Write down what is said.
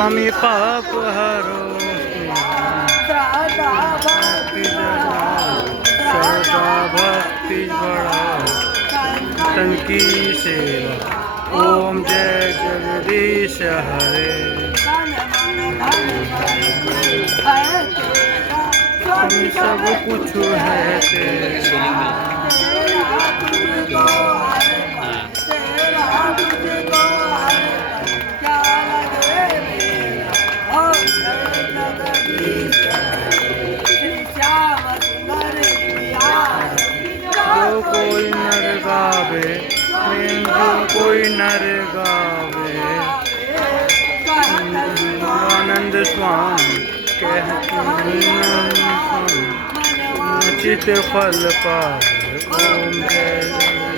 स्वामी पाप हरो श्रद्धा भक्ति जगाओ, श्रद्धा भक्ति बढ़ाओ, संतन की सेवा। ओम जय जगदीश हरे। स्वामी सब कुछ है तेरा, जो कोई नर गावे, जो कोई नर गावे, आनंद स्वामी कहते हैं, उचित फल पावे। ओम जय